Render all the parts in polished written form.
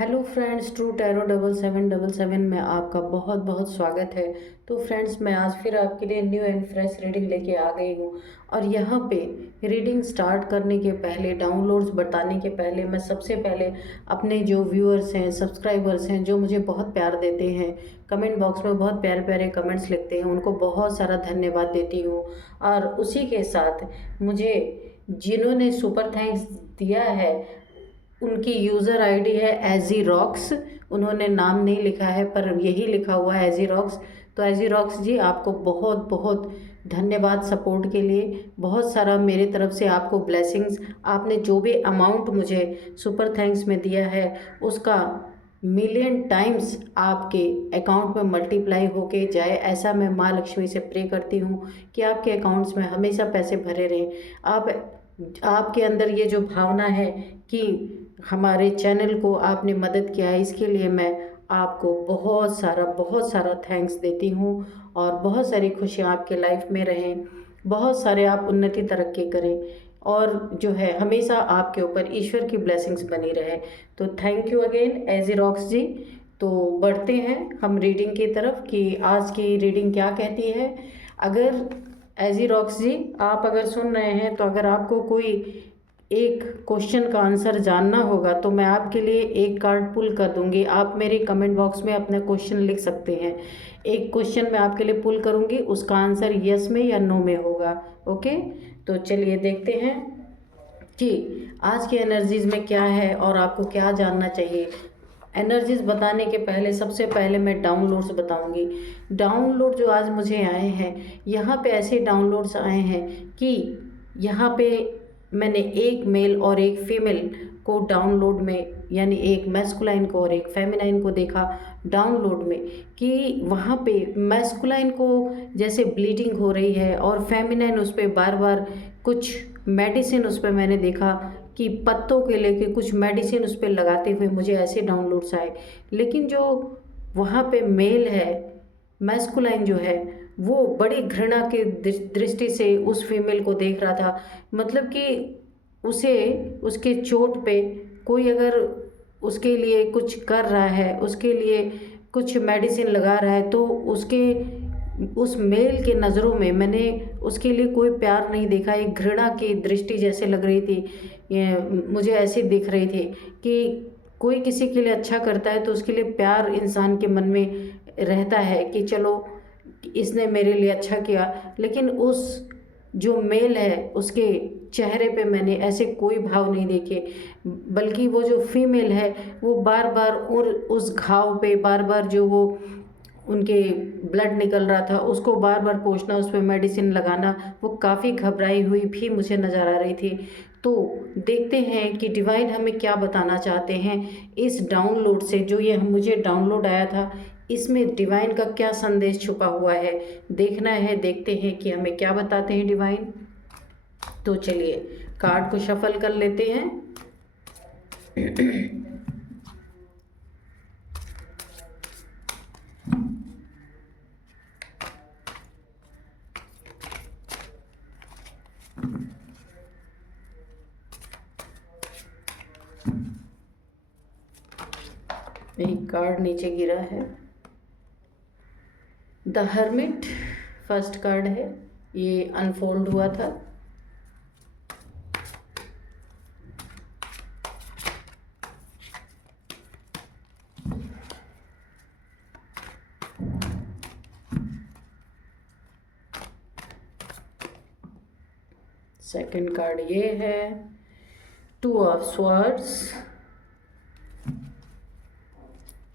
Hello friends, true tarot 7777 में आपका बहुत बहुत स्वागत है। तो फ्रेंड्स, मैं आज फिर आपके लिए न्यू एंड फ्रेश रीडिंग लेके आ गई हूँ। और यहाँ पे रीडिंग स्टार्ट करने के पहले, डाउनलोड्स बताने के पहले, मैं सबसे पहले अपने जो व्यूअर्स हैं, सब्सक्राइबर्स हैं, जो मुझे बहुत प्यार देते हैं, कमेंट बॉक्स में बहुत प्यारे प्यारे कमेंट्स लिखते हैं, उनको बहुत सारा धन्यवाद देती हूँ। और उसी के साथ मुझे जिन्होंने सुपर थैंक्स दिया है, उनकी यूज़र आईडी है एजी रॉक्स। उन्होंने नाम नहीं लिखा है पर यही लिखा हुआ है एजी रॉक्स। तो एजी रॉक्स जी, आपको बहुत बहुत धन्यवाद सपोर्ट के लिए। बहुत सारा मेरे तरफ से आपको ब्लेसिंग्स। आपने जो भी अमाउंट मुझे सुपर थैंक्स में दिया है, उसका मिलियन टाइम्स आपके अकाउंट में मल्टीप्लाई होके जाए, ऐसा मैं माँ लक्ष्मी से प्रे करती हूँ कि आपके अकाउंट्स में हमेशा पैसे भरे रहें। आपके अंदर ये जो भावना है कि हमारे चैनल को आपने मदद किया है, इसके लिए मैं आपको बहुत सारा थैंक्स देती हूँ। और बहुत सारी खुशियाँ आपके लाइफ में रहें, बहुत सारे आप उन्नति तरक्की करें, और जो है हमेशा आपके ऊपर ईश्वर की ब्लेसिंग्स बनी रहे। तो thank you again AG rocks ji. तो बढ़ते हैं हम रीडिंग की तरफ कि आज की रीडिंग क्या कहती है। अगर एजी रॉक्स जी, आप अगर सुन रहे हैं, तो अगर आपको कोई एक क्वेश्चन का आंसर जानना होगा तो मैं आपके लिए एक कार्ड पुल कर दूंगी। आप मेरे कमेंट बॉक्स में अपना क्वेश्चन लिख सकते हैं। एक क्वेश्चन मैं आपके लिए पुल करूंगी, उसका आंसर यस में या नो में होगा। ओके, तो चलिए देखते हैं कि आज की एनर्जीज में क्या है और आपको क्या जानना चाहिए। एनर्जीज बताने के पहले सबसे पहले मैं डाउनलोड्स बताऊंगी। डाउनलोड जो आज मुझे आए हैं, यहाँ पे ऐसे डाउनलोड्स आए हैं कि यहाँ पे मैंने एक मेल और एक फीमेल को डाउनलोड में, यानी एक मैस्कुलाइन को और एक फेमिनाइन को देखा डाउनलोड में, कि वहाँ पे मैस्कुलाइन को जैसे ब्लीडिंग हो रही है और फेमिनाइन उस पर बार बार कुछ मेडिसिन, उस पर मैंने देखा कि पत्तों के लेके कुछ मेडिसिन उस पर लगाते हुए मुझे ऐसे डाउनलोड्स आए। लेकिन जो वहाँ पे मेल है, मैस्कुलाइन जो है, वो बड़ी घृणा के दृष्टि से उस फीमेल को देख रहा था। मतलब कि उसे, उसके चोट पे कोई अगर उसके लिए कुछ कर रहा है, उसके लिए कुछ मेडिसिन लगा रहा है, तो उसके, उस मेल के नज़रों में मैंने उसके लिए कोई प्यार नहीं देखा। एक घृणा की दृष्टि जैसे लग रही थी, ये मुझे ऐसी दिख रही थी कि कोई किसी के लिए अच्छा करता है तो उसके लिए प्यार इंसान के मन में रहता है कि चलो इसने मेरे लिए अच्छा किया। लेकिन उस जो मेल है, उसके चेहरे पे मैंने ऐसे कोई भाव नहीं देखे, बल्कि वो जो फीमेल है वो बार बार और उस घाव पे बार बार जो वो उनके ब्लड निकल रहा था उसको बार बार पोंछना, उस पर मेडिसिन लगाना, वो काफ़ी घबराई हुई भी मुझे नज़र आ रही थी। तो देखते हैं कि डिवाइन हमें क्या बताना चाहते हैं इस डाउनलोड से। जो ये मुझे डाउनलोड आया था, इसमें डिवाइन का क्या संदेश छुपा हुआ है, देखना है। देखते हैं कि हमें क्या बताते हैं डिवाइन। तो चलिए कार्ड को शफल कर लेते हैं। एक कार्ड नीचे गिरा है, द हर्मिट फर्स्ट कार्ड है, ये अनफोल्ड हुआ था। सेकंड कार्ड ये है, टू ऑफ स्वॉर्ड्स।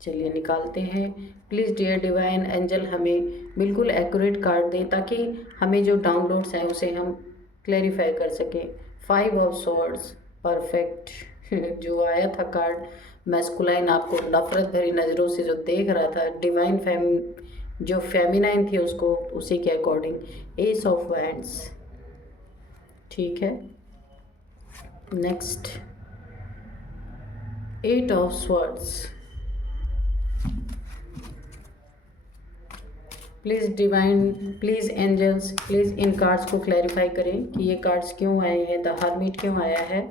चलिए निकालते हैं। प्लीज़ डियर डिवाइन एंजल हमें बिल्कुल एक्यूरेट कार्ड दें ताकि हमें जो डाउनलोड्स हैं उसे हम क्लैरिफाई कर सकें। 5 ऑफ स्वॉर्ड्स, परफेक्ट। जो आया था कार्ड, मैस्कुलाइन आपको नफरत भरी नज़रों से जो देख रहा था, डिवाइन जो फेमिनाइन थी उसको, उसी के अकॉर्डिंग। एस ऑफ वैंड्स, ठीक है। Next 8 of swords. Please divine, please angels, please इन कार्ड्स को क्लैरिफाई करें कि ये कार्ड्स क्यों आए हैं, द हर्मिट क्यों आया है।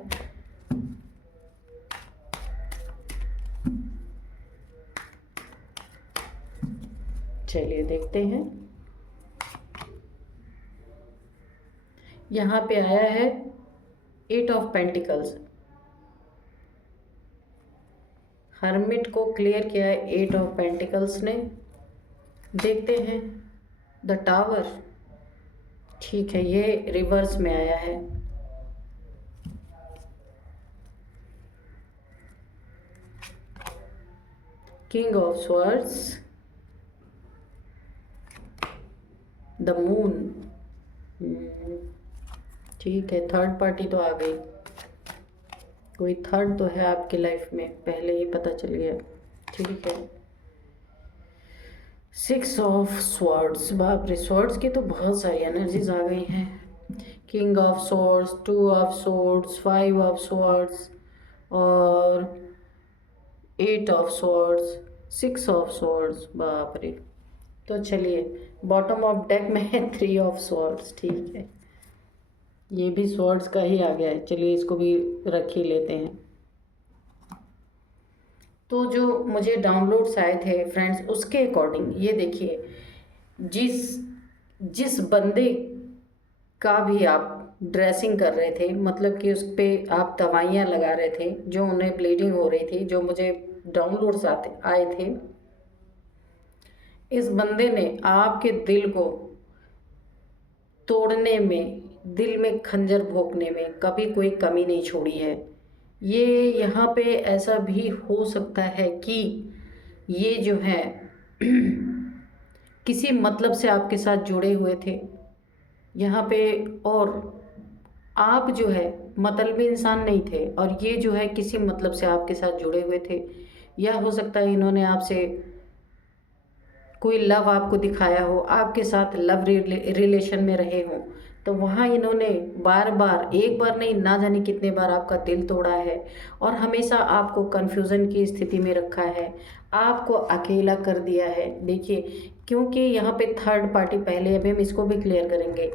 चलिए देखते हैं। यहाँ पे आया है 8 ऑफ पेंटिकल्स, हर्मिट को क्लियर किया है 8 ऑफ पेंटिकल्स ने। देखते हैं द टावर, ठीक है, ये रिवर्स में आया है। King of swords, the moon, ठीक है, थर्ड पार्टी तो आ गई, कोई थर्ड तो है आपकी लाइफ में, पहले ही पता चल गया, ठीक है। 6 ऑफ स्वॉर्ड्स, बाप रे, स्वॉर्ड्स की तो बहुत सारी एनर्जीज आ गई हैं। King of swords, 2 of swords, 5 of swords और 8 ऑफ स्वॉर्ड्स, 6 ऑफ स्वॉर्ड्स, बाप रे। तो चलिए बॉटम ऑफ डेक में है 3 ऑफ स्वॉर्ड्स, ठीक है, ये भी स्वॉर्ड्स का ही आ गया है, चलिए इसको भी रख ही लेते हैं। तो जो मुझे डाउनलोड्स आए थे फ्रेंड्स, उसके अकॉर्डिंग ये देखिए, जिस जिस बंदे का भी आप ड्रेसिंग कर रहे थे, मतलब कि उस पर आप दवाइयाँ लगा रहे थे, जो उन्हें ब्लीडिंग हो रही थी, जो मुझे डाउनलोड्स आए थे, इस बंदे ने आपके दिल को तोड़ने में, दिल में खंजर भोंकने में कभी कोई कमी नहीं छोड़ी है। ये यहाँ पे ऐसा भी हो सकता है कि ये जो है किसी मतलब से आपके साथ जुड़े हुए थे यहाँ पे, और आप जो है मतलबी इंसान नहीं थे, और ये जो है किसी मतलब से आपके साथ जुड़े हुए थे। या हो सकता है इन्होंने आपसे कोई लव आपको दिखाया हो, आपके साथ लव रिलेशन में रहे हों, तो वहाँ इन्होंने बार बार, एक बार नहीं ना जाने कितने बार आपका दिल तोड़ा है, और हमेशा आपको कन्फ्यूज़न की स्थिति में रखा है, आपको अकेला कर दिया है। देखिए, क्योंकि यहाँ पे थर्ड पार्टी, पहले अभी हम इसको भी क्लियर करेंगे,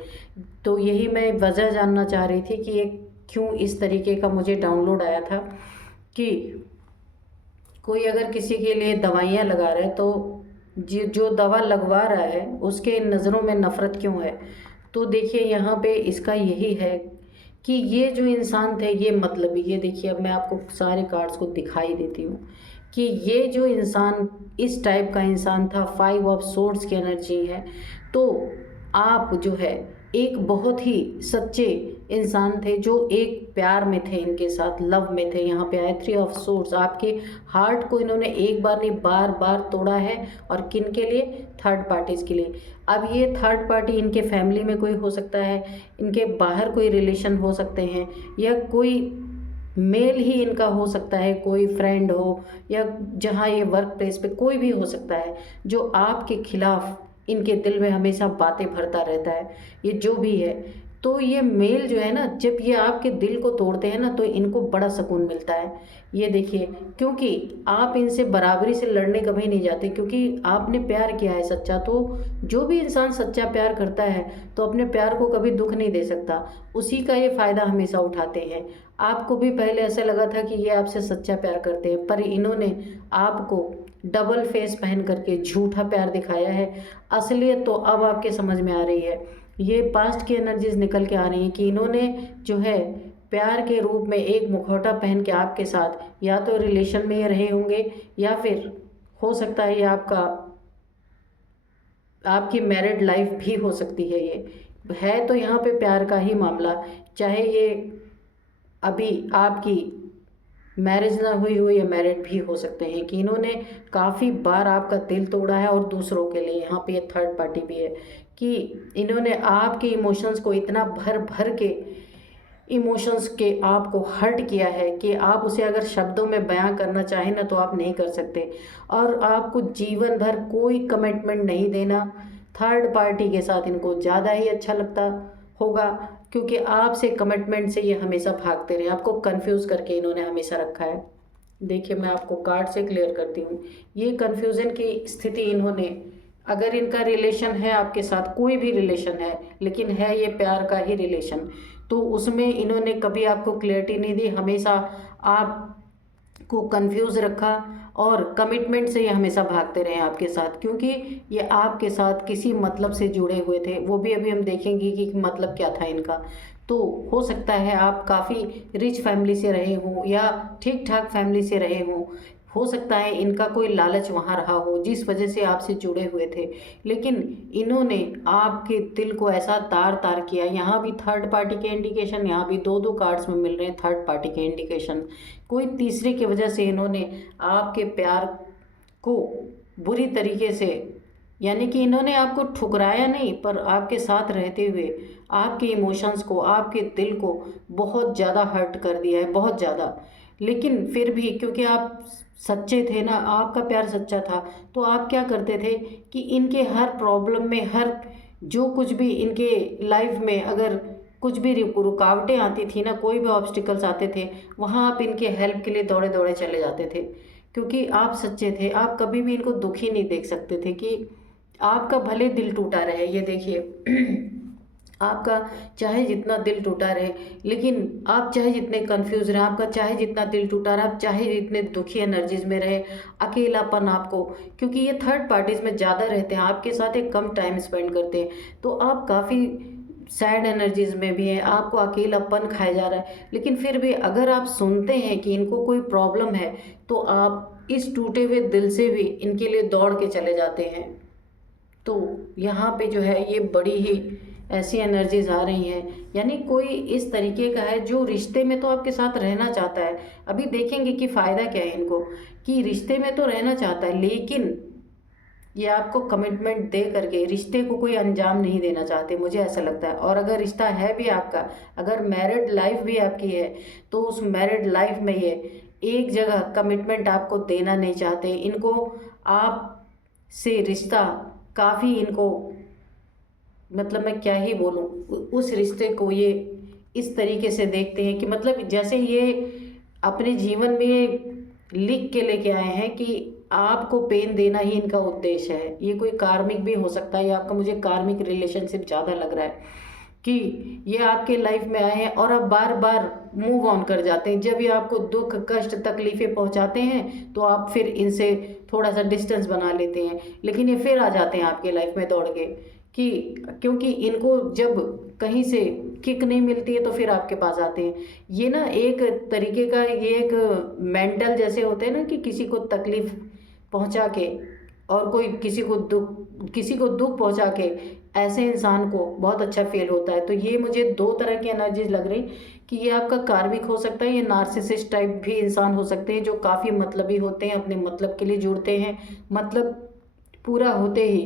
तो यही मैं वजह जानना चाह रही थी कि ये क्यों इस तरीके का मुझे डाउनलोड आया था कि कोई अगर किसी के लिए दवाइयाँ लगा रहा है, तो जो दवा लगवा रहा है उसके नज़रों में नफ़रत क्यों है। तो देखिए यहाँ पे इसका यही है कि ये जो इंसान थे ये मतलबी, ये देखिए, अब मैं आपको सारे कार्ड्स को दिखाई देती हूँ कि ये जो इंसान इस टाइप का इंसान था, 5 ऑफ सोर्ड्स की एनर्जी है। तो आप जो है एक बहुत ही सच्चे इंसान थे, जो एक प्यार में थे, इनके साथ लव में थे। यहाँ पे आए 3 ऑफ सोर्ड्स, आपके हार्ट को इन्होंने एक बार नहीं बार बार तोड़ा है, और किन के लिए, थर्ड पार्टीज़ के लिए। अब ये थर्ड पार्टी इनके फैमिली में कोई हो सकता है, इनके बाहर कोई रिलेशन हो सकते हैं, या कोई मेल ही इनका हो सकता है, कोई फ्रेंड हो, या जहाँ ये वर्क प्लेस पे कोई भी हो सकता है, जो आपके खिलाफ इनके दिल में हमेशा बातें भरता रहता है, ये जो भी है। तो ये मेल जो है ना, जब ये आपके दिल को तोड़ते हैं ना, तो इनको बड़ा सुकून मिलता है। ये देखिए, क्योंकि आप इनसे बराबरी से लड़ने कभी नहीं जाते, क्योंकि आपने प्यार किया है सच्चा। तो जो भी इंसान सच्चा प्यार करता है तो अपने प्यार को कभी दुख नहीं दे सकता, उसी का ये फ़ायदा हमेशा उठाते हैं। आपको भी पहले ऐसा लगा था कि ये आपसे सच्चा प्यार करते हैं, पर इन्होंने आपको डबल फेस पहन करके झूठा प्यार दिखाया है। असलियत तो अब आपके समझ में आ रही है, ये पास्ट की एनर्जीज निकल के आ रही हैं कि इन्होंने जो है प्यार के रूप में एक मुखौटा पहन के आपके साथ या तो रिलेशन में रहे होंगे, या फिर हो सकता है ये आपकी मैरिड लाइफ भी हो सकती है। ये है तो यहाँ पे प्यार का ही मामला, चाहे ये अभी आपकी मैरिज ना हुई हो या मैरिड भी हो सकते हैं, कि इन्होंने काफ़ी बार आपका दिल तोड़ा है। और दूसरों के लिए यहाँ पे ये थर्ड पार्टी भी है कि इन्होंने आपके इमोशंस को इतना भर भर के इमोशंस के आपको हर्ट किया है कि आप उसे अगर शब्दों में बयां करना चाहें ना, तो आप नहीं कर सकते। और आपको जीवन भर कोई कमिटमेंट नहीं देना, थर्ड पार्टी के साथ इनको ज़्यादा ही अच्छा लगता होगा, क्योंकि आपसे कमिटमेंट से ये हमेशा भागते रहे, आपको कंफ्यूज करके इन्होंने हमेशा रखा है। देखिए, मैं आपको कार्ड से क्लियर करती हूँ, ये कंफ्यूजन की स्थिति इन्होंने, अगर इनका रिलेशन है आपके साथ, कोई भी रिलेशन है, लेकिन है ये प्यार का ही रिलेशन, तो उसमें इन्होंने कभी आपको क्लैरिटी नहीं दी। हमेशा आप को कंफ्यूज रखा और कमिटमेंट से ये हमेशा भागते रहे आपके साथ, क्योंकि ये आपके साथ किसी मतलब से जुड़े हुए थे। वो भी अभी हम देखेंगे कि मतलब क्या था इनका। तो हो सकता है आप काफ़ी रिच फैमिली से रहे हों या ठीक ठाक फैमिली से रहे हों। हो सकता है इनका कोई लालच वहाँ रहा हो जिस वजह से आपसे जुड़े हुए थे, लेकिन इन्होंने आपके दिल को ऐसा तार तार किया। यहाँ भी थर्ड पार्टी के इंडिकेशन, यहाँ भी दो दो कार्ड्स में मिल रहे हैं थर्ड पार्टी के इंडिकेशन। कोई तीसरे की वजह से इन्होंने आपके प्यार को बुरी तरीके से, यानी कि इन्होंने आपको ठुकराया नहीं, पर आपके साथ रहते हुए आपके इमोशंस को, आपके दिल को बहुत ज़्यादा हर्ट कर दिया है, बहुत ज़्यादा। लेकिन फिर भी क्योंकि आप सच्चे थे ना, आपका प्यार सच्चा था, तो आप क्या करते थे कि इनके हर प्रॉब्लम में, हर जो कुछ भी इनके लाइफ में अगर कुछ भी रुकावटें आती थी ना, कोई भी ऑब्स्टिकल्स आते थे, वहाँ आप इनके हेल्प के लिए दौड़े दौड़े चले जाते थे, क्योंकि आप सच्चे थे। आप कभी भी इनको दुखी नहीं देख सकते थे कि आपका भले दिल टूटा रहे। ये देखिए आपका चाहे जितना दिल टूटा रहे, लेकिन आप चाहे जितने कंफ्यूज रहे, आपका चाहे जितना दिल टूटा रहा, आप चाहे जितने दुखी एनर्जीज में रहे, अकेलापन आपको, क्योंकि ये थर्ड पार्टीज में ज़्यादा रहते हैं, आपके साथ एक कम टाइम स्पेंड करते हैं, तो आप काफ़ी सैड एनर्जीज में भी हैं, आपको अकेलापन खाया जा रहा है। लेकिन फिर भी अगर आप सुनते हैं कि इनको कोई प्रॉब्लम है, तो आप इस टूटे हुए दिल से भी इनके लिए दौड़ के चले जाते हैं। तो यहाँ पे जो है ये बड़ी ही ऐसी एनर्जीज आ रही हैं, यानी कोई इस तरीके का है जो रिश्ते में तो आपके साथ रहना चाहता है। अभी देखेंगे कि फ़ायदा क्या है इनको, कि रिश्ते में तो रहना चाहता है, लेकिन ये आपको कमिटमेंट दे करके रिश्ते को कोई अंजाम नहीं देना चाहते, मुझे ऐसा लगता है। और अगर रिश्ता है भी आपका, अगर मैरिड लाइफ भी आपकी है, तो उस मैरिड लाइफ में ये एक जगह कमिटमेंट आपको देना नहीं चाहते। इनको आप से रिश्ता काफ़ी, इनको मतलब मैं क्या ही बोलूँ, उस रिश्ते को ये इस तरीके से देखते हैं कि मतलब जैसे ये अपने जीवन में ये लिख के लेके आए हैं कि आपको पेन देना ही इनका उद्देश्य है। ये कोई कार्मिक भी हो सकता है, या आपका, मुझे कार्मिक रिलेशनशिप ज़्यादा लग रहा है कि ये आपके लाइफ में आए हैं और आप बार बार मूव ऑन कर जाते हैं। जब ये आपको दुख, कष्ट, तकलीफ़ें पहुंचाते हैं, तो आप फिर इनसे थोड़ा सा डिस्टेंस बना लेते हैं, लेकिन ये फिर आ जाते हैं आपके लाइफ में दौड़ के, कि क्योंकि इनको जब कहीं से किक नहीं मिलती है तो फिर आपके पास आते हैं। ये ना एक तरीके का, ये एक मेंटल जैसे होते हैं ना, कि किसी को तकलीफ़ पहुंचा के और कोई किसी को दुख पहुंचा के, ऐसे इंसान को बहुत अच्छा फील होता है। तो ये मुझे दो तरह की एनर्जीज लग रही कि ये आपका कार्मिक हो सकता है, ये नार्सिसिस्ट टाइप भी इंसान हो सकते हैं जो काफ़ी मतलबी होते हैं, अपने मतलब के लिए जुड़ते हैं, मतलब पूरा होते ही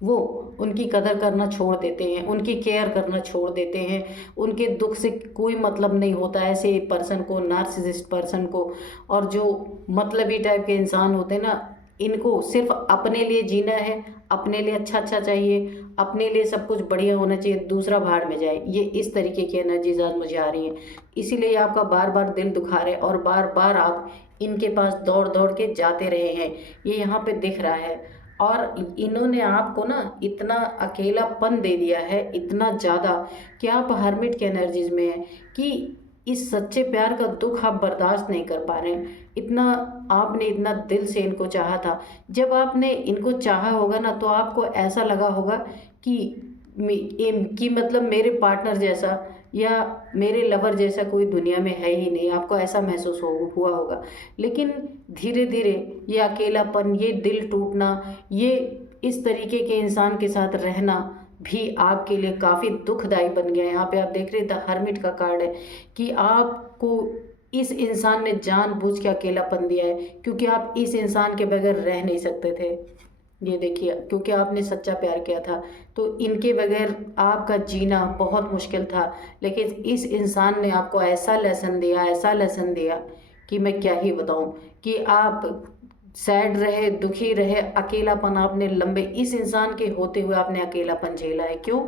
वो उनकी कदर करना छोड़ देते हैं, उनकी केयर करना छोड़ देते हैं, उनके दुख से कोई मतलब नहीं होता ऐसे पर्सन को, नार्सिसिस्ट पर्सन को। और जो मतलबी टाइप के इंसान होते हैं ना, इनको सिर्फ अपने लिए जीना है, अपने लिए अच्छा अच्छा चाहिए, अपने लिए सब कुछ बढ़िया होना चाहिए, दूसरा भाड़ में जाए। ये इस तरीके की एनर्जीज आज मुझे आ रही हैं, इसीलिए आपका बार बार दिल दुखा रहे और बार बार आप इनके पास दौड़ दौड़ के जाते रहे हैं, ये यहाँ पे दिख रहा है। और इन्होंने आपको ना इतना अकेलापन दे दिया है, इतना ज़्यादा, कि आप हर्मिट की एनर्जीज में हैं, कि इस सच्चे प्यार का दुख आप बर्दाश्त नहीं कर पा रहे हैं। इतना आपने इतना दिल से इनको चाहा था, जब आपने इनको चाहा होगा ना, तो आपको ऐसा लगा होगा कि मतलब मेरे पार्टनर जैसा या मेरे लवर जैसा कोई दुनिया में है ही नहीं, आपको ऐसा महसूस हुआ होगा। लेकिन धीरे धीरे ये अकेलापन, ये दिल टूटना, ये इस तरीके के इंसान के साथ रहना भी आपके लिए काफ़ी दुखदाई बन गया है। यहाँ पे आप देख रहे द हर्मिट का कार्ड है कि आपको इस इंसान ने जानबूझ के अकेलापन दिया है, क्योंकि आप इस इंसान के बगैर रह नहीं सकते थे। ये देखिए, क्योंकि आपने सच्चा प्यार किया था, तो इनके बगैर आपका जीना बहुत मुश्किल था। लेकिन इस इंसान ने आपको ऐसा लेसन दिया, ऐसा लेसन दिया कि मैं क्या ही बताऊं, कि आप सैड रहे, दुखी रहे, अकेलापन आपने लंबे, इस इंसान के होते हुए आपने अकेलापन झेला है। क्यों?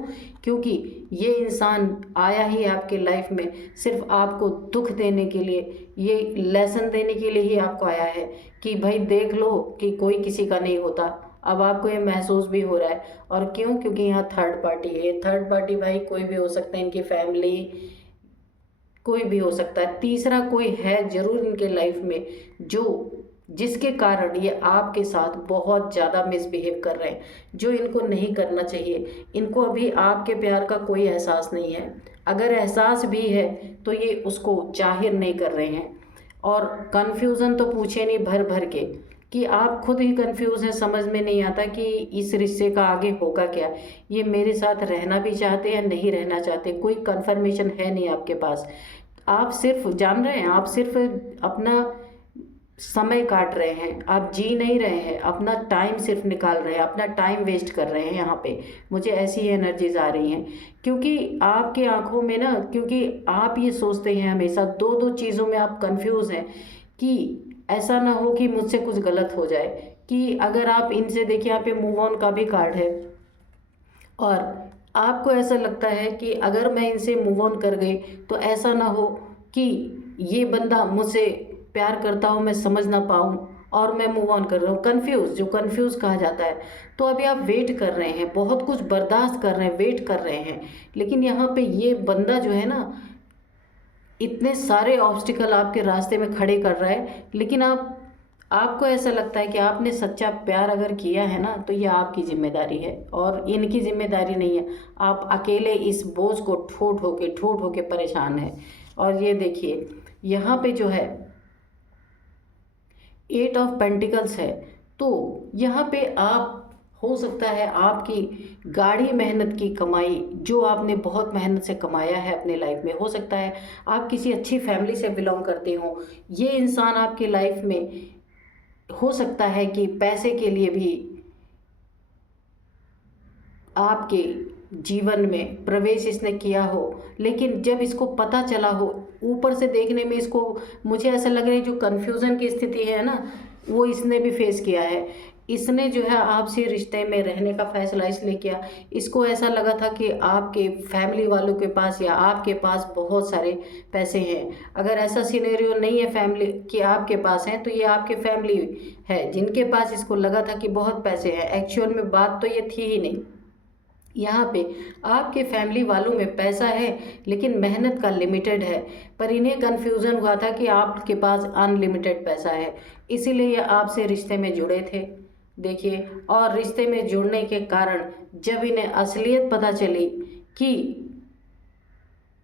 क्योंकि ये इंसान आया ही आपके लाइफ में सिर्फ आपको दुख देने के लिए, ये लेसन देने के लिए ही आपको आया है कि भाई देख लो कि कोई किसी का नहीं होता। अब आपको ये महसूस भी हो रहा है। और क्यों? क्योंकि यहाँ थर्ड पार्टी है। थर्ड पार्टी भाई कोई भी हो सकता है, इनकी फैमिली, कोई भी हो सकता है। तीसरा कोई है ज़रूर इनके लाइफ में जो जिसके कारण ये आपके साथ बहुत ज़्यादा मिसबिहेव कर रहे हैं, जो इनको नहीं करना चाहिए। इनको अभी आपके प्यार का कोई एहसास नहीं है, अगर एहसास भी है तो ये उसको जाहिर नहीं कर रहे हैं। और कन्फ्यूज़न तो पूछे नहीं भर भर के, कि आप खुद ही कंफ्यूज हैं, समझ में नहीं आता कि इस रिश्ते का आगे होगा क्या। ये मेरे साथ रहना भी चाहते हैं, नहीं रहना चाहते, कोई कंफर्मेशन है नहीं आपके पास। आप सिर्फ जान रहे हैं, आप सिर्फ अपना समय काट रहे हैं, आप जी नहीं रहे हैं, अपना टाइम सिर्फ निकाल रहे हैं, अपना टाइम वेस्ट कर रहे हैं यहाँ पे। मुझे ऐसी एनर्जीज आ रही हैं, क्योंकि आपके आंखों में ना, क्योंकि आप ये सोचते हैं हमेशा दो दो चीज़ों में आप कंफ्यूज हैं, कि ऐसा ना हो कि मुझसे कुछ गलत हो जाए। कि अगर आप इनसे देखिए, यहाँ पे मूव ऑन का भी कार्ड है, और आपको ऐसा लगता है कि अगर मैं इनसे मूव ऑन कर गई तो ऐसा ना हो कि ये बंदा मुझसे प्यार करता हो, मैं समझ ना पाऊँ और मैं मूव ऑन कर रहा हूँ। कंफ्यूज, जो कंफ्यूज कहा जाता है। तो अभी आप वेट कर रहे हैं, बहुत कुछ बर्दाश्त कर रहे हैं, वेट कर रहे हैं, लेकिन यहाँ पे ये बंदा जो है ना, इतने सारे ऑब्स्टिकल आपके रास्ते में खड़े कर रहा है, लेकिन आपको ऐसा लगता है कि आपने सच्चा प्यार अगर किया है ना, तो ये आपकी जिम्मेदारी है और इनकी जिम्मेदारी नहीं है। आप अकेले इस बोझ को ठोठ होके परेशान है। और ये देखिए यहाँ पे जो है 8 ऑफ पेंटिकल्स है, तो यहाँ पे आप, हो सकता है आपकी गाढ़ी मेहनत की कमाई, जो आपने बहुत मेहनत से कमाया है अपने लाइफ में, हो सकता है आप किसी अच्छी फैमिली से बिलोंग करते हो। ये इंसान आपकी लाइफ में हो सकता है कि पैसे के लिए भी आपके जीवन में प्रवेश इसने किया हो, लेकिन जब इसको पता चला हो, ऊपर से देखने में इसको, मुझे ऐसा लग रहा है जो कन्फ्यूज़न की स्थिति है ना, वो इसने भी फेस किया है। इसने जो है आपसे रिश्ते में रहने का फैसला इसलिए किया, इसको ऐसा लगा था कि आपके फैमिली वालों के पास या आपके पास बहुत सारे पैसे हैं। अगर ऐसा सिनेरियो नहीं है फैमिली कि आपके पास हैं, तो ये आपके फैमिली है जिनके पास इसको लगा था कि बहुत पैसे हैं। एक्चुअल में बात तो ये थी ही नहीं। यहाँ पे आपके फैमिली वालों में पैसा है, लेकिन मेहनत का लिमिटेड है। पर इन्हें कन्फ्यूज़न हुआ था कि आपके पास अनलिमिटेड पैसा है, इसीलिए ये आपसे रिश्ते में जुड़े थे। देखिए, और रिश्ते में जुड़ने के कारण जब इन्हें असलियत पता चली कि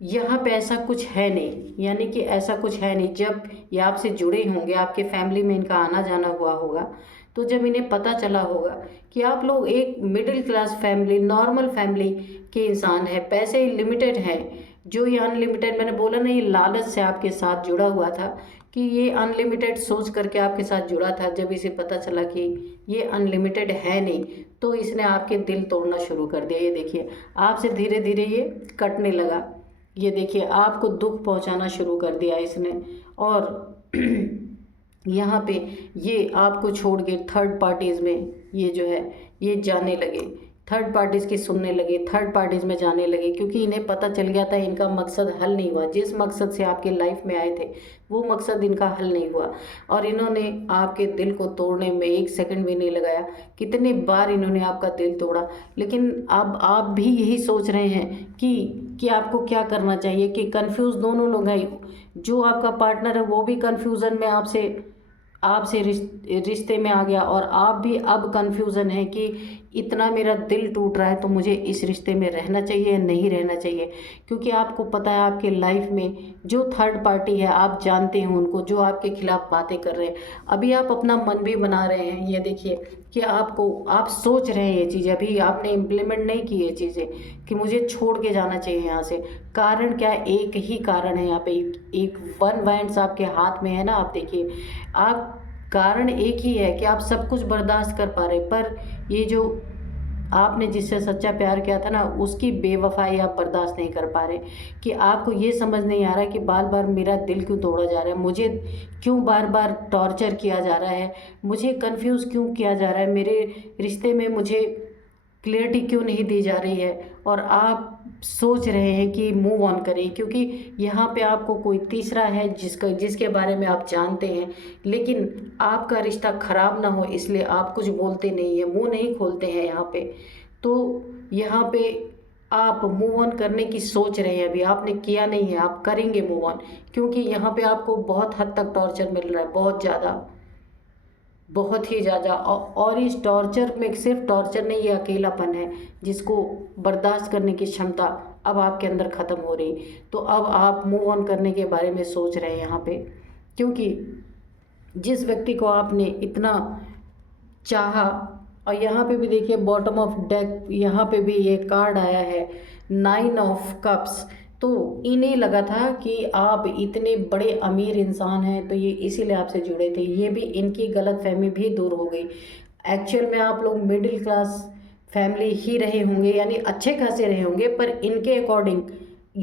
यहाँ पे ऐसा कुछ है नहीं, यानी कि ऐसा कुछ है नहीं, जब ये आपसे जुड़े होंगे, आपके फैमिली में इनका आना जाना हुआ होगा, तो जब इन्हें पता चला होगा कि आप लोग एक middle class family, normal family के इंसान हैं, पैसे लिमिटेड हैं, जो ये अनलिमिटेड, मैंने बोला नहीं, लालच से आपके साथ जुड़ा हुआ था, कि ये अनलिमिटेड सोच करके आपके साथ जुड़ा था। जब इसे पता चला कि ये अनलिमिटेड है नहीं, तो इसने आपके दिल तोड़ना शुरू कर दिया। ये देखिए, आपसे धीरे धीरे ये कटने लगा। ये देखिए, आपको दुख पहुंचाना शुरू कर दिया इसने। और यहाँ पे ये आपको छोड़ के थर्ड पार्टीज़ में ये जो है ये जाने लगे, थर्ड पार्टीज़ की सुनने लगे, थर्ड पार्टीज़ में जाने लगे, क्योंकि इन्हें पता चल गया था इनका मकसद हल नहीं हुआ। जिस मकसद से आपके लाइफ में आए थे, वो मकसद इनका हल नहीं हुआ, और इन्होंने आपके दिल को तोड़ने में एक सेकंड भी नहीं लगाया। कितनी बार इन्होंने आपका दिल तोड़ा, लेकिन अब आप भी यही सोच रहे हैं कि आपको क्या करना चाहिए, कि कंफ्यूज दोनों लोग हैं। जो आपका पार्टनर है वो भी कंफ्यूजन में आपसे रिश्ते में आ गया, और आप भी अब कंफ्यूजन है कि इतना मेरा दिल टूट रहा है, तो मुझे इस रिश्ते में रहना चाहिए या नहीं रहना चाहिए। क्योंकि आपको पता है आपके लाइफ में जो थर्ड पार्टी है, आप जानते हैं उनको, जो आपके खिलाफ बातें कर रहे हैं। अभी आप अपना मन भी बना रहे हैं, ये देखिए कि आप सोच रहे हैं ये चीज़ें, अभी आपने इम्प्लीमेंट नहीं की ये चीज़ें, कि मुझे छोड़ के जाना चाहिए यहाँ से। कारण क्या है? एक ही कारण है यहाँ पे, एक वन वैंड्स आपके हाथ में है ना। आप देखिए, आप कारण एक ही है कि आप सब कुछ बर्दाश्त कर पा रहे, पर ये जो आपने जिससे सच्चा प्यार किया था ना, उसकी बेवफाई आप बर्दाश्त नहीं कर पा रहे। कि आपको ये समझ नहीं आ रहा है कि बार बार मेरा दिल क्यों तोड़ा जा रहा है, मुझे क्यों बार बार टॉर्चर किया जा रहा है, मुझे कंफ्यूज क्यों किया जा रहा है, मेरे रिश्ते में मुझे क्लियरिटी क्यों नहीं दी जा रही है। और आप सोच रहे हैं कि मूव ऑन करें, क्योंकि यहाँ पे आपको कोई तीसरा है जिसके बारे में आप जानते हैं, लेकिन आपका रिश्ता ख़राब ना हो इसलिए आप कुछ बोलते नहीं हैं, मुंह नहीं खोलते हैं यहाँ पे। तो यहाँ पे आप मूव ऑन करने की सोच रहे हैं, अभी आपने किया नहीं है, आप करेंगे मूव ऑन, क्योंकि यहाँ पे आपको बहुत हद तक टॉर्चर मिल रहा है, बहुत ज़्यादा, बहुत ही ज़्यादा। और इस टॉर्चर में सिर्फ टॉर्चर नहीं, ये अकेलापन है जिसको बर्दाश्त करने की क्षमता अब आपके अंदर ख़त्म हो रही। तो अब आप मूव ऑन करने के बारे में सोच रहे हैं यहाँ पे, क्योंकि जिस व्यक्ति को आपने इतना चाहा, और यहाँ पे भी देखिए बॉटम ऑफ डेक, यहाँ पे भी ये कार्ड आया है 9 ऑफ कप्स। तो इन्हें लगा था कि आप इतने बड़े अमीर इंसान हैं, तो ये इसीलिए आपसे जुड़े थे। ये भी इनकी गलतफहमी भी दूर हो गई। एक्चुअल में आप लोग मिडिल क्लास फैमिली ही रहे होंगे, यानी अच्छे खासे रहे होंगे, पर इनके अकॉर्डिंग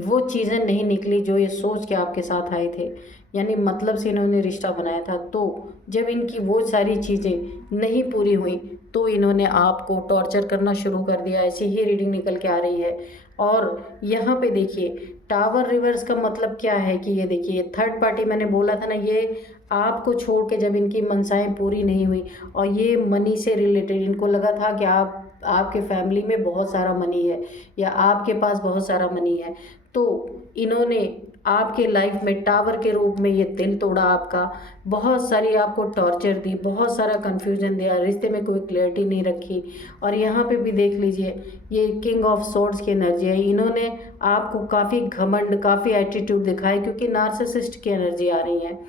वो चीज़ें नहीं निकली जो ये सोच के आपके साथ आए थे, यानी मतलब से इन्होंने रिश्ता बनाया था। तो जब इनकी वो सारी चीज़ें नहीं पूरी हुई तो इन्होंने आपको टॉर्चर करना शुरू कर दिया। ऐसी ही रीडिंग निकल के आ रही है। और यहाँ पे देखिए टावर रिवर्स का मतलब क्या है कि ये देखिए थर्ड पार्टी, मैंने बोला था ना, ये आपको छोड़ के जब इनकी मनसाएं पूरी नहीं हुई, और ये मनी से रिलेटेड इनको लगा था कि आपके फैमिली में बहुत सारा मनी है या आपके पास बहुत सारा मनी है, तो इन्होंने आपके लाइफ में टावर के रूप में ये दिल तोड़ा आपका, बहुत सारी आपको टॉर्चर दी, बहुत सारा कन्फ्यूजन दिया, रिश्ते में कोई क्लैरिटी नहीं रखी। और यहाँ पे भी देख लीजिए ये किंग ऑफ सोर्ड्स की एनर्जी है। इन्होंने आपको काफ़ी घमंड, काफ़ी एटीट्यूड दिखाया, क्योंकि नार्सिसिस्ट की एनर्जी आ रही है।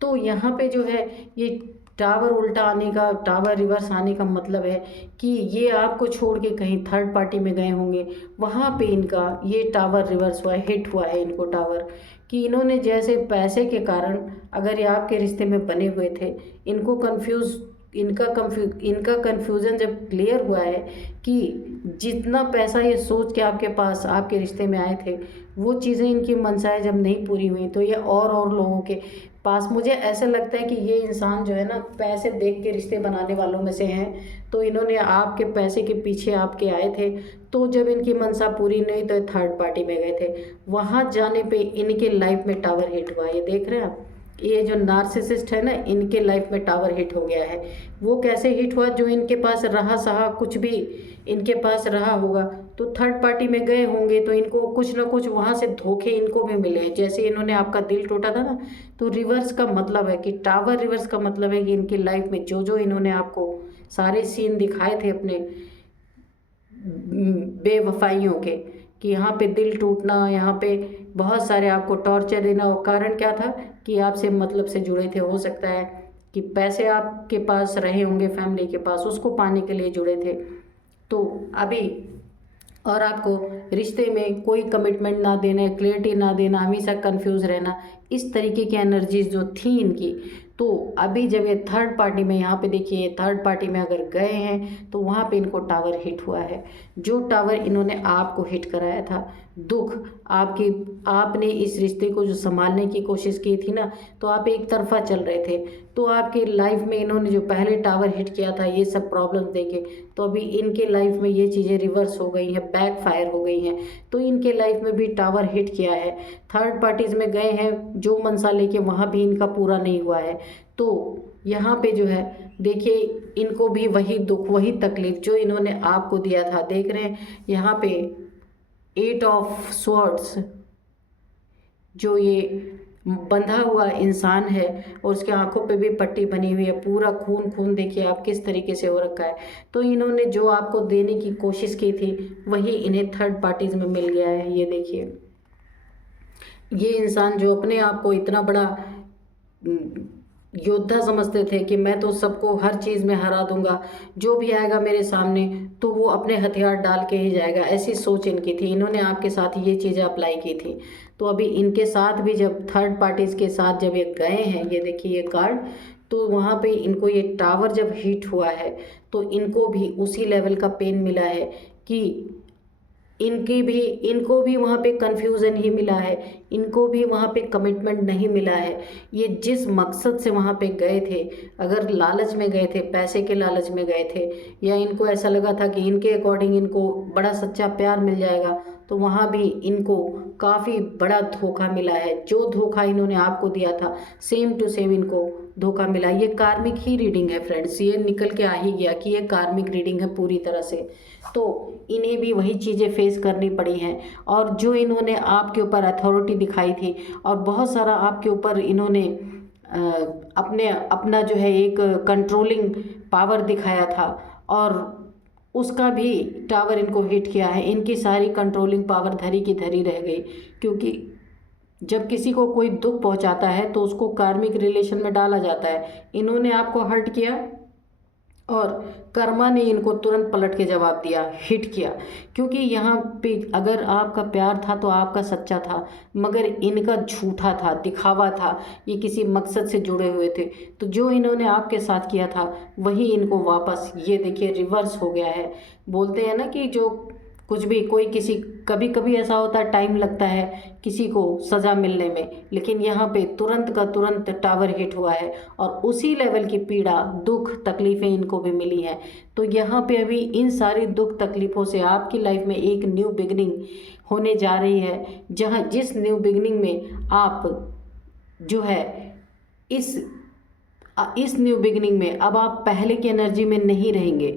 तो यहाँ पे जो है ये टावर उल्टा आने का, टावर रिवर्स आने का मतलब है कि ये आपको छोड़ के कहीं थर्ड पार्टी में गए होंगे, वहाँ पे इनका ये टावर रिवर्स हुआ है, हिट हुआ है इनको टावर, कि इन्होंने जैसे पैसे के कारण अगर ये आपके रिश्ते में बने हुए थे, इनको इनका कन्फ्यूज़न जब क्लियर हुआ है कि जितना पैसा ये सोच के आपके पास आपके रिश्ते में आए थे, वो चीज़ें इनकी मनसाएं जब नहीं पूरी हुई, तो ये और लोगों के पास, मुझे ऐसा लगता है कि ये इंसान जो है ना पैसे देख के रिश्ते बनाने वालों में से हैं। तो इन्होंने आपके पैसे के पीछे आपके आए थे, तो जब इनकी मनसा पूरी नहीं तो थर्ड पार्टी में गए थे, वहाँ जाने पे इनके लाइफ में टावर हिट हुआ। ये देख रहे हैं आप, ये जो नार्सिसिस्ट है ना, इनके लाइफ में टावर हिट हो गया है। वो कैसे हिट हुआ, जो इनके पास रहा सहा कुछ भी इनके पास रहा होगा, तो थर्ड पार्टी में गए होंगे, तो इनको कुछ ना कुछ वहाँ से धोखे इनको भी मिले हैं। जैसे इन्होंने आपका दिल टूटा था ना, तो रिवर्स का मतलब है कि टावर रिवर्स का मतलब है कि इनकी लाइफ में जो इन्होंने आपको सारे सीन दिखाए थे अपने बेवफाइयों के, कि यहाँ पे दिल टूटना, यहाँ पे बहुत सारे आपको टॉर्चर देना, और कारण क्या था कि आपसे मतलब से जुड़े थे। हो सकता है कि पैसे आपके पास रहे होंगे फैमिली के पास, उसको पाने के लिए जुड़े थे। तो अभी और आपको रिश्ते में कोई कमिटमेंट ना देना, क्लियरिटी ना देना, हमेशा कंफ्यूज रहना, इस तरीके की एनर्जीज जो थी इनकी। तो अभी जब ये थर्ड पार्टी में, यहाँ पे देखिए थर्ड पार्टी में अगर गए हैं, तो वहाँ पे इनको टावर हिट हुआ है। जो टावर इन्होंने आपको हिट कराया था, दुख आपने इस रिश्ते को जो संभालने की कोशिश की थी ना, तो आप एक तरफा चल रहे थे, तो आपकी लाइफ में इन्होंने जो पहले टावर हिट किया था, ये सब प्रॉब्लम्स देके, तो अभी इनके लाइफ में ये चीज़ें रिवर्स हो गई हैं, बैक फायर हो गई हैं। तो इनके लाइफ में भी टावर हिट किया है, थर्ड पार्टीज में गए हैं, जो मनसा लेके वहाँ भी इनका पूरा नहीं हुआ है। तो यहाँ पे जो है देखिए इनको भी वही दुख, वही तकलीफ जो इन्होंने आपको दिया था। देख रहे हैं यहाँ पे 8 ऑफ स्वॉर्ड्स, जो ये बंधा हुआ इंसान है और उसके आंखों पे भी पट्टी बनी हुई है, पूरा खून खून देखिए आप किस तरीके से हो रखा है। तो इन्होंने जो आपको देने की कोशिश की थी, वही इन्हें थर्ड पार्टीज में मिल गया है। ये देखिए ये इंसान जो अपने आप को इतना बड़ा योद्धा समझते थे कि मैं तो सबको हर चीज़ में हरा दूंगा, जो भी आएगा मेरे सामने तो वो अपने हथियार डाल के ही जाएगा, ऐसी सोच इनकी थी। इन्होंने आपके साथ ये चीज़ें अप्लाई की थी। तो अभी इनके साथ भी जब थर्ड पार्टीज़ के साथ जब ये गए हैं, ये देखिए ये कार्ड, तो वहाँ पे इनको ये टावर जब हिट हुआ है, तो इनको भी उसी लेवल का पेन मिला है कि इनको भी वहाँ पे कन्फ्यूज़न ही मिला है, इनको भी वहाँ पे कमिटमेंट नहीं मिला है। ये जिस मकसद से वहाँ पे गए थे, अगर लालच में गए थे, पैसे के लालच में गए थे, या इनको ऐसा लगा था कि इनके अकॉर्डिंग इनको बड़ा सच्चा प्यार मिल जाएगा, तो वहाँ भी इनको काफ़ी बड़ा धोखा मिला है। जो धोखा इन्होंने आपको दिया था सेम टू सेम इनको धोखा मिला। ये कार्मिक ही रीडिंग है फ्रेंड्स, ये निकल के आ ही गया कि ये कार्मिक रीडिंग है पूरी तरह से। तो इन्हें भी वही चीज़ें फेस करनी पड़ी हैं, और जो इन्होंने आपके ऊपर अथॉरिटी दिखाई थी और बहुत सारा आपके ऊपर इन्होंने अपना जो है एक कंट्रोलिंग पावर दिखाया था, और उसका भी टावर इनको हिट किया है। इनकी सारी कंट्रोलिंग पावर धरी की धरी रह गई, क्योंकि जब किसी को कोई दुख पहुंचाता है तो उसको कार्मिक रिलेशन में डाला जाता है। इन्होंने आपको हर्ट किया और कर्मा ने इनको तुरंत पलट के जवाब दिया, हिट किया। क्योंकि यहाँ पे अगर आपका प्यार था तो आपका सच्चा था, मगर इनका झूठा था, दिखावा था, ये किसी मकसद से जुड़े हुए थे। तो जो इन्होंने आपके साथ किया था वही इनको वापस, ये देखिए, रिवर्स हो गया है। बोलते हैं ना कि जो कुछ भी कोई किसी, कभी कभी ऐसा होता है टाइम लगता है किसी को सज़ा मिलने में, लेकिन यहाँ पे तुरंत का तुरंत टावर हिट हुआ है और उसी लेवल की पीड़ा, दुख, तकलीफ़ें इनको भी मिली हैं। तो यहाँ पे अभी इन सारी दुख तकलीफ़ों से आपकी लाइफ में एक न्यू बिगनिंग होने जा रही है, जहाँ जिस न्यू बिगनिंग में आप जो है इस न्यू बिगनिंग में अब आप पहले की एनर्जी में नहीं रहेंगे।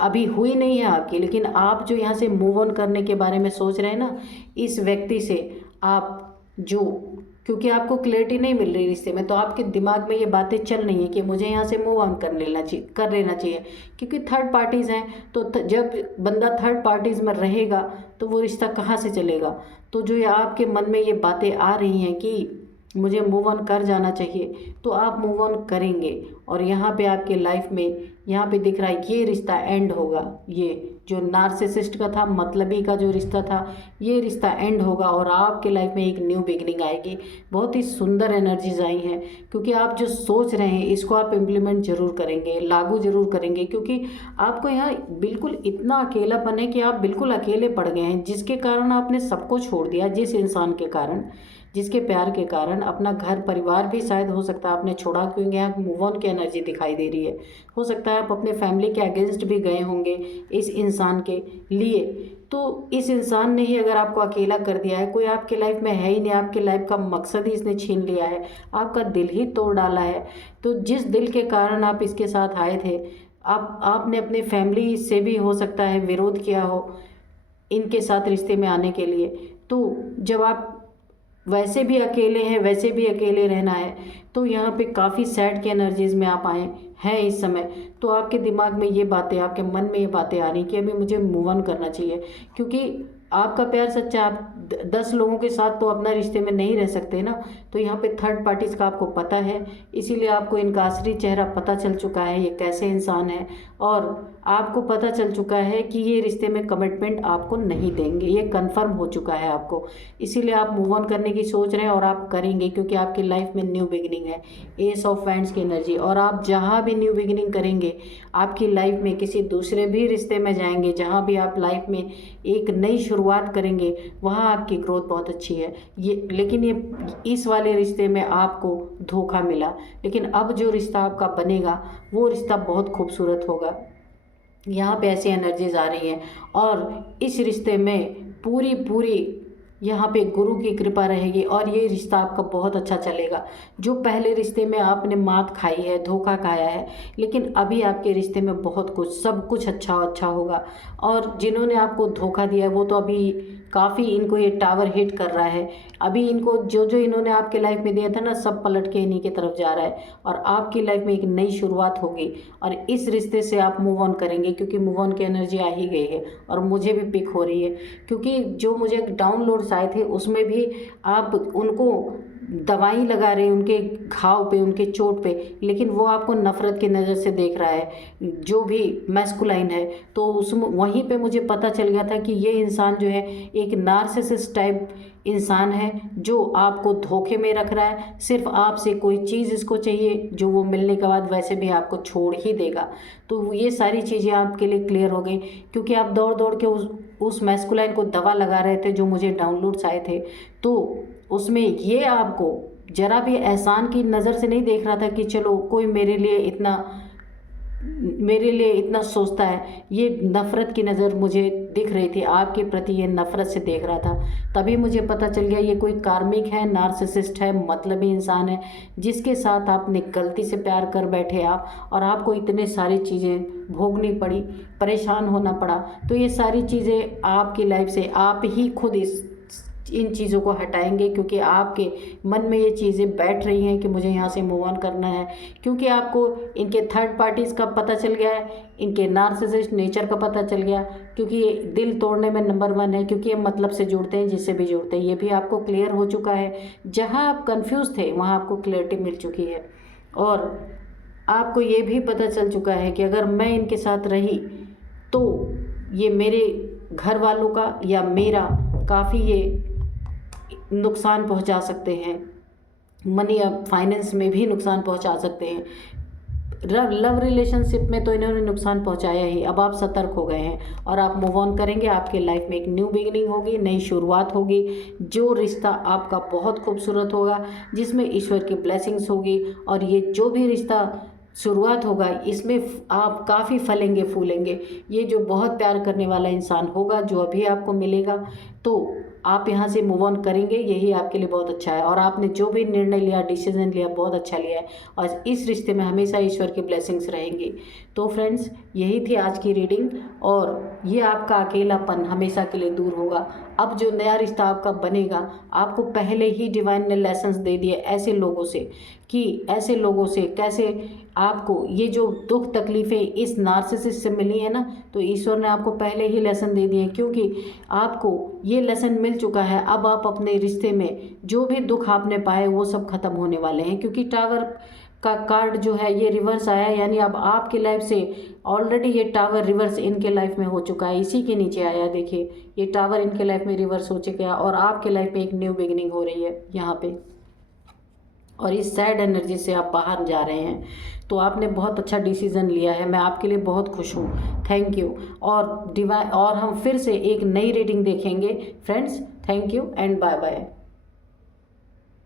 अभी हुई नहीं है आपकी, लेकिन आप जो यहाँ से मूव ऑन करने के बारे में सोच रहे हैं ना, इस व्यक्ति से आप जो, क्योंकि आपको क्लैरिटी नहीं मिल रही रिश्ते में, तो आपके दिमाग में ये बातें चल रही हैं कि मुझे यहाँ से मूव ऑन कर लेना चाहिए, क्योंकि थर्ड पार्टीज़ हैं। तो जब बंदा थर्ड पार्टीज़ में रहेगा तो वो रिश्ता कहाँ से चलेगा। तो जो ये आपके मन में ये बातें आ रही हैं कि मुझे मूव ऑन कर जाना चाहिए, तो आप मूव ऑन करेंगे। और यहाँ पे आपके लाइफ में यहाँ पे दिख रहा है ये रिश्ता एंड होगा। ये जो नार्सिसिस्ट का था, मतलबी का जो रिश्ता था, ये रिश्ता एंड होगा और आपके लाइफ में एक न्यू बिगनिंग आएगी। बहुत ही सुंदर एनर्जीज आई हैं, क्योंकि आप जो सोच रहे हैं इसको आप इम्प्लीमेंट जरूर करेंगे, लागू जरूर करेंगे। क्योंकि आपको यहाँ बिल्कुल इतना अकेलापन है कि आप बिल्कुल अकेले पड़ गए हैं, जिसके कारण आपने सबको छोड़ दिया। जिस इंसान के कारण, जिसके प्यार के कारण, अपना घर परिवार भी शायद हो सकता है आपने छोड़ा, क्योंकि यहाँ मूव ऑन की एनर्जी दिखाई दे रही है। हो सकता है आप अपने फैमिली के अगेंस्ट भी गए होंगे इस इंसान के लिए। तो इस इंसान ने ही अगर आपको अकेला कर दिया है, कोई आपके लाइफ में है ही नहीं, आपके लाइफ का मकसद ही इसने छीन लिया है, आपका दिल ही तोड़ डाला है। तो जिस दिल के कारण आप इसके साथ आए थे, आपने अपने फैमिली से भी हो सकता है विरोध किया हो इनके साथ रिश्ते में आने के लिए। तो जब आप वैसे भी अकेले हैं, वैसे भी अकेले रहना है, तो यहाँ पे काफ़ी सैड की एनर्जीज़ में आप आए हैं इस समय। तो आपके दिमाग में ये बातें, आपके मन में ये बातें आ रही कि अभी मुझे मूव ऑन करना चाहिए, क्योंकि आपका प्यार सच्चा। आप 10 लोगों के साथ तो अपना रिश्ते में नहीं रह सकते ना। तो यहाँ पे थर्ड पार्टीज़ का आपको पता है, इसीलिए आपको इनका असली चेहरा पता चल चुका है, ये कैसे इंसान है। और आपको पता चल चुका है कि ये रिश्ते में कमिटमेंट आपको नहीं देंगे, ये कंफर्म हो चुका है आपको। इसीलिए आप मूव ऑन करने की सोच रहे हैं और आप करेंगे, क्योंकि आपकी लाइफ में न्यू बिगिनिंग है, एस ऑफ वैंड्स की एनर्जी। और आप जहाँ भी न्यू बिगिनिंग करेंगे, आपकी लाइफ में किसी दूसरे भी रिश्ते में जाएंगे, जहाँ भी आप लाइफ में एक नई शुरुआत करेंगे, वहाँ आपकी ग्रोथ बहुत अच्छी है। लेकिन ये इस वाले रिश्ते में आपको धोखा मिला, लेकिन अब जो रिश्ता आपका बनेगा वो रिश्ता बहुत खूबसूरत होगा। यहाँ पे ऐसी एनर्जीज आ रही हैं, और इस रिश्ते में पूरी यहाँ पे गुरु की कृपा रहेगी और ये रिश्ता आपका बहुत अच्छा चलेगा। जो पहले रिश्ते में आपने मात खाई है, धोखा खाया है, लेकिन अभी आपके रिश्ते में बहुत कुछ, सब कुछ अच्छा होगा। और जिन्होंने आपको धोखा दिया है वो तो अभी काफ़ी, इनको ये टावर हिट कर रहा है। अभी इनको जो इन्होंने आपके लाइफ में दिया था ना, सब पलट के इन्हीं की तरफ जा रहा है, और आपकी लाइफ में एक नई शुरुआत होगी। और इस रिश्ते से आप मूव ऑन करेंगे, क्योंकि मूव ऑन की एनर्जी आ ही गई है और मुझे भी पिक हो रही है। क्योंकि जो मुझे डाउनलोड्स आए थे उसमें भी आप उनको दवाई लगा रहे हैं उनके घाव पे, उनके चोट पे, लेकिन वो आपको नफ़रत की नज़र से देख रहा है, जो भी मैस्कुलाइन है। तो उसमें वहीं पे मुझे पता चल गया था कि ये इंसान जो है एक नार्सिसिस्ट टाइप इंसान है, जो आपको धोखे में रख रहा है। सिर्फ आपसे कोई चीज़ इसको चाहिए, जो वो मिलने के बाद वैसे भी आपको छोड़ ही देगा। तो ये सारी चीज़ें आपके लिए क्लियर हो गई, क्योंकि आप दौड़ के उस मैस्कुलाइन को दवा लगा रहे थे जो मुझे डाउनलोड्स आए थे। तो उसमें ये आपको ज़रा भी एहसान की नज़र से नहीं देख रहा था कि चलो कोई मेरे लिए इतना मेरे लिए इतना सोचता है, ये नफ़रत की नज़र मुझे दिख रही थी आपके प्रति, ये नफ़रत से देख रहा था। तभी मुझे पता चल गया ये कोई कार्मिक है, नार्सिसिस्ट है, मतलबी इंसान है, जिसके साथ आपने गलती से प्यार कर बैठे आप, और आपको इतने सारी चीज़ें भोगनी पड़ी, परेशान होना पड़ा। तो ये सारी चीज़ें आपकी लाइफ से आप ही खुद इन चीज़ों को हटाएंगे, क्योंकि आपके मन में ये चीज़ें बैठ रही हैं कि मुझे यहाँ से मूव ऑन करना है, क्योंकि आपको इनके थर्ड पार्टीज़ का पता चल गया है, इनके नार्सिसिस्ट नेचर का पता चल गया, क्योंकि ये दिल तोड़ने में नंबर 1 है, क्योंकि ये मतलब से जुड़ते हैं, जिससे भी जुड़ते हैं। ये भी आपको क्लियर हो चुका है, जहाँ आप कन्फ्यूज़ थे वहाँ आपको क्लियरिटी मिल चुकी है, और आपको ये भी पता चल चुका है कि अगर मैं इनके साथ रही तो ये मेरे घर वालों का या मेरा काफ़ी ये नुकसान पहुंचा सकते हैं, मनी या फाइनेंस में भी नुकसान पहुंचा सकते हैं। लव रिलेशनशिप में तो इन्होंने नुकसान पहुंचाया ही। अब आप सतर्क हो गए हैं और आप मूव ऑन करेंगे। आपके लाइफ में एक न्यू बिगिनिंग होगी, नई शुरुआत होगी। जो रिश्ता आपका बहुत खूबसूरत होगा, जिसमें ईश्वर की ब्लेसिंग्स होगी, और ये जो भी रिश्ता शुरुआत होगा इसमें आप काफ़ी फलेंगे फूलेंगे। ये जो बहुत प्यार करने वाला इंसान होगा जो अभी आपको मिलेगा, तो आप यहाँ से मूव ऑन करेंगे, यही आपके लिए बहुत अच्छा है। और आपने जो भी निर्णय लिया, डिसीजन लिया, बहुत अच्छा लिया है, और इस रिश्ते में हमेशा ईश्वर की ब्लेसिंग्स रहेंगी। तो फ्रेंड्स, यही थी आज की रीडिंग, और ये आपका अकेलापन हमेशा के लिए दूर होगा। अब जो नया रिश्ता आपका बनेगा, आपको पहले ही डिवाइन ने लेसन्स दे दिए ऐसे लोगों से, कि ऐसे लोगों से कैसे आपको ये जो दुख तकलीफ़ें इस नार्सिसिस्ट से मिली है ना, तो ईश्वर ने आपको पहले ही लेसन दे दिए, क्योंकि आपको ये लेसन मिल चुका है। अब आप अपने रिश्ते में जो भी दुख आपने पाए वो सब खत्म होने वाले हैं, क्योंकि टावर का कार्ड जो है ये रिवर्स आया है, यानी अब आपकी लाइफ से ऑलरेडी ये टावर रिवर्स इनके लाइफ में हो चुका है। इसी के नीचे आया, देखिए ये टावर इनके लाइफ में रिवर्स हो चुका है, और आपके लाइफ में एक न्यू बिगिनिंग हो रही है यहाँ पे, और इस सैड एनर्जी से आप बाहर जा रहे हैं। तो आपने बहुत अच्छा डिसीज़न लिया है, मैं आपके लिए बहुत खुश हूँ। Thank you. और हम फिर से एक नई रीडिंग देखेंगे friends. Thank you and bye bye.